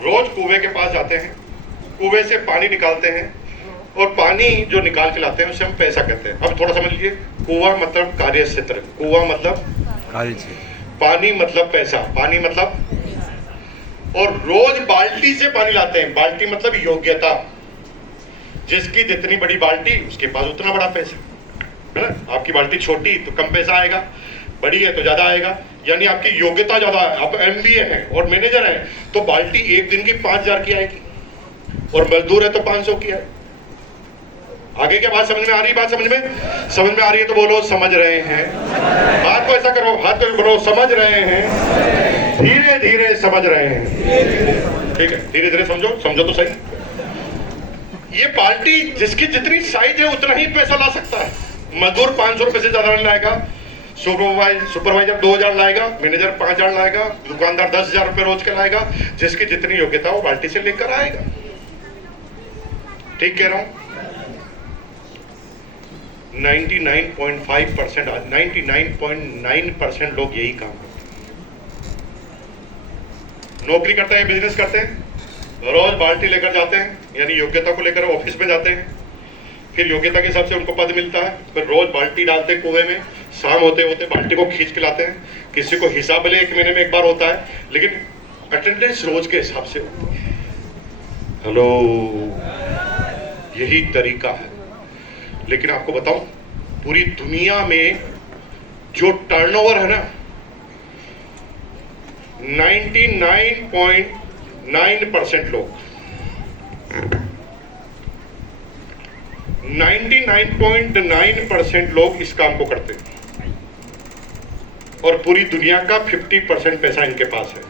रोज कुएं के पास जाते हैं, कुएं से पानी निकालते हैं और पानी जो निकाल के लाते हैं उसे हम पैसा कहते हैं। अब थोड़ा समझ लीजिए, कुआं मतलब कार्य क्षेत्र, कुआं मतलब कार्य क्षेत्र, पानी मतलब पैसा, पानी मतलब, और रोज बाल्टी से पानी लाते हैं। बाल्टी मतलब योग्यता, जिसकी जितनी बड़ी बाल्टी उसके पास उतना बड़ा पैसा, है ना। आपकी बाल्टी छोटी तो कम पैसा आएगा, बड़ी है तो ज्यादा आएगा, यानी आपकी योग्यता ज्यादा है। आप MBA हैं और मैनेजर हैं तो बाल्टी एक दिन की 5,000 की आएगी, और मजदूर है तो 500 की है। आगे क्या बात समझ में आ रही है? बात समझ में आ रही है तो बोलो समझ रहे हैं। हाथ को ऐसा करो, हाथ को बोलो समझ रहे हैं, धीरे धीरे समझ रहे हैं। ठीक है, धीरे धीरे समझो, समझो तो सही। ये बाल्टी जिसकी जितनी साइज है उतना ही पैसा ला सकता है। मजदूर 500 रुपए से ज्यादा नहीं लाएगा, सुपरवाइजर 2,000 लाएगा, मैनेजर 5,000 लाएगा, दुकानदार 10,000 रुपए रोज के लाएगा। जिसकी जितनी योग्यता वो बाल्टी से लेकर आएगा। ठीक कह रहा हूं? 99.5% 99.9% लोग यही काम करते हैं। नौकरी करते हैं, बिजनेस करते हैं, रोज बाल्टी लेकर जाते हैं, यानी योग्यता को लेकर ऑफिस में जाते हैं। फिर योग्यता के हिसाब से उनको पद मिलता है, फिर रोज बाल्टी डालते हैं कुएं में, शाम होते होते बाल्टी को खींच के लाते हैं। किसी को हिसाब भले 1 महीने में एक बार होता है, लेकिन अटेंडेंस रोज के हिसाब से होती है। हेलो, यही तरीका है। लेकिन आपको बताऊं, पूरी दुनिया में जो टर्नओवर है ना, 99.9% लोग 99.9% लोग इस काम को करते हैं, और पूरी दुनिया का 50% पैसा इनके पास है।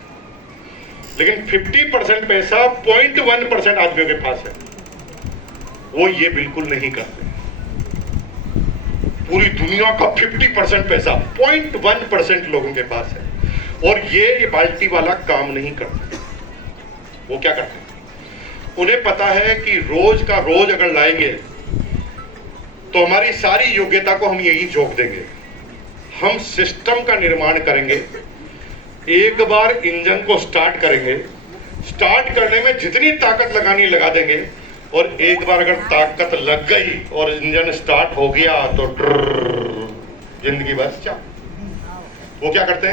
लेकिन 50% पैसा 0.1% आदमियों के पास है, वो ये बिल्कुल नहीं करते। पूरी दुनिया का 50% पैसा 0.1% लोगों के पास है, और ये बाल्टी वाला काम नहीं करते। वो क्या करते हैं? उन्हें पता है कि रोज का रोज अगर लाएंगे तो हमारी सारी योग्यता को हम यही झोंक देंगे। हम सिस्टम का निर्माण करेंगे। एक बार इंजन को स्टार्ट करेंगे, स्टार्ट करने में जितनी ताकत लगानी लगा देंगे, और एक बार अगर ताकत लग गई और इंजन स्टार्ट हो गया तो जिंदगी बस जा। वो क्या करते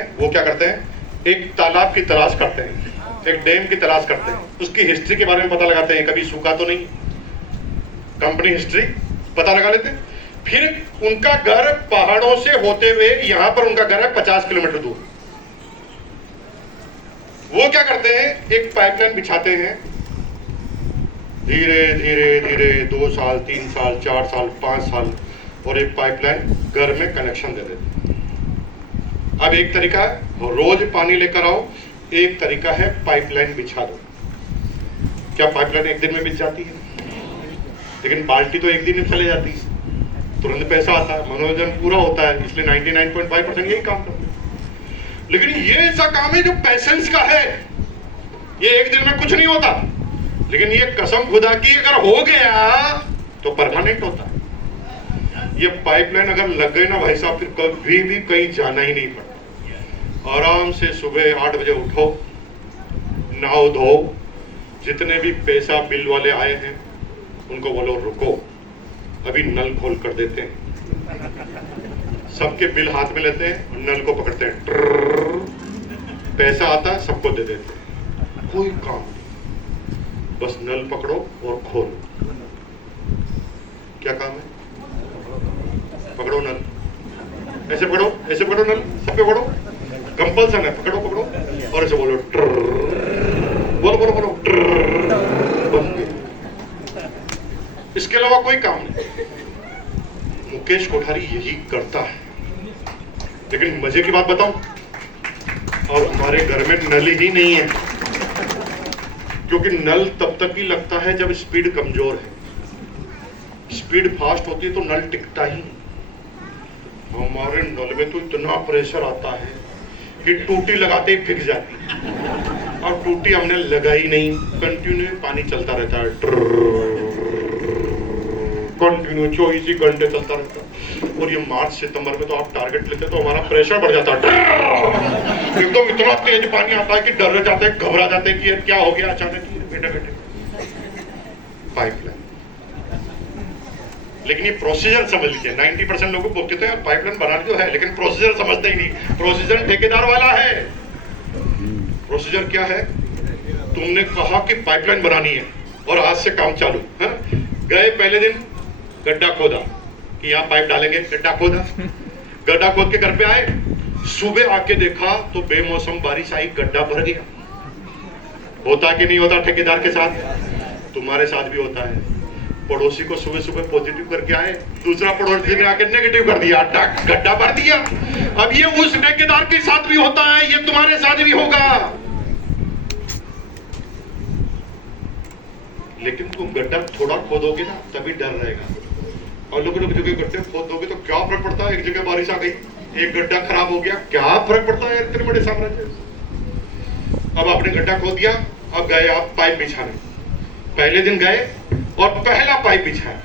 हैं? एक तालाब की तलाश करते हैं, एक डैम की तलाश करते हैं, उसकी हिस्ट्री के बारे में पता लगाते हैं, कभी सूखा तो नहीं, कंपनी हिस्ट्री पता लगा लेते हैं। फिर उनका घर पहाड़ों से होते हुए यहां पर उनका घर है 50 किलोमीटर दूर। वो क्या करते हैं? एक पाइपलाइन बिछाते हैं, धीरे धीरे धीरे 2 साल 3 साल 4 साल 5 साल, और एक पाइपलाइन घर में कनेक्शन दे देते हैं। अब एक तरीका है रोज पानी लेकर आओ, एक तरीका है पाइपलाइन बिछा दो। क्या पाइपलाइन एक दिन में बिछ जाती है? लेकिन बाल्टी तो एक दिन में चले जाती है, तुरंत पैसा आता है, मनोरंजन पूरा होता है। इसलिए 99.5% यही काम करते हैं। लेकिन ये ऐसा काम है जो पैसेंस का है, ये एक दिन में कुछ नहीं होता, लेकिन ये कसम खुदा की अगर हो गया तो परमानेंट होता है। ये पाइपलाइन अगर लग गई ना भाई साहब, फिर कभी भी कहीं जाना ही नहीं पड़ता। आराम से सुबह 8 बजे उठो, नहाओ धो, जितने भी पैसा बिल वाले आए हैं उनको बोलो रुको, अभी नल खोल कर देते हैं। सबके बिल हाथ में लेते हैं, नल को पकड़ते हैं, पैसा आता है, सबको दे देते हैं। कोई काम नहीं, बस नल पकड़ो और खोलो। क्या काम है? पकड़ो नल, ऐसे पकड़ो नल, सब पे पकड़ो, कंपल्सन है, पकड़ो और ऐसे बोलो बोलो बंद। इसके अलावा कोई काम नहीं। मुकेश कोठारी यही करता है। लेकिन मजे की बात बताऊं, और हमारे घर में नल ही नहीं है, क्योंकि नल तब तक ही लगता है जब स्पीड कमजोर है। स्पीड फास्ट होती है तो नल टिकता ही नहीं। हमारे नल में तो इतना प्रेशर आता है कि टूटी लगाते ही फिक जाती है, और टूटी हमने लगाई नहीं, कंटिन्यू पानी चलता रहता है, कंटिन्यू 24 ही घंटे चलता रहता है। और ये मार्च सितंबर में तो आप टारगेट लेते तो हमारा प्रेशर बढ़ जाता है, एकदम इतना तेज पानी आता है कि डर जाते हैं, घबरा जाते हैं कि यार क्या हो गया अचानक ही बेटा बेटे। पाइपलाइन, लेकिन ये प्रोसीजर समझ लीजिए। 90% लोगों को कहते हैं यार पाइपलाइन बनानी तो है, लेकिन प्रोसीजर समझते ही नहीं। प्रोसीजर ठेकेदार वाला है। प्रोसीजर क्या है? तुमने कहा कि पाइपलाइन बनानी है और आज से काम चालू है। गए पहले दिन गड्ढा खोदा कि यहाँ पाइप डालेंगे, गड्ढा खोदा, गड्ढा खोद के घर पे आए। सुबह आके देखा तो बेमौसम बारिश आई, गड्ढा भर गया। होता कि नहीं होता ठेकेदार के साथ? तुम्हारे साथ भी होता है। पड़ोसी को सुबह सुबह पॉजिटिव करके आए, दूसरा पड़ोसी ने आके नेगेटिव कर दिया, गड्ढा भर दिया। अब ये उस ठेकेदार के साथ भी होता है, ये तुम्हारे साथ भी होगा। लेकिन तुम गड्ढा थोड़ा खोदोगे ना तभी डर रहेगा। और लोग जगह गड्ढे खोद दोगे तो क्या फर्क पड़ता है? एक जगह बारिश आ गई, एक गड्ढा खराब हो गया, क्या फर्क पड़ता है इतने बड़े साम्राज्य। अब आपने गड्ढा खोद दिया, अब गए आप पाइप बिछाने। पहले दिन गए और पहला पाइप बिछाया,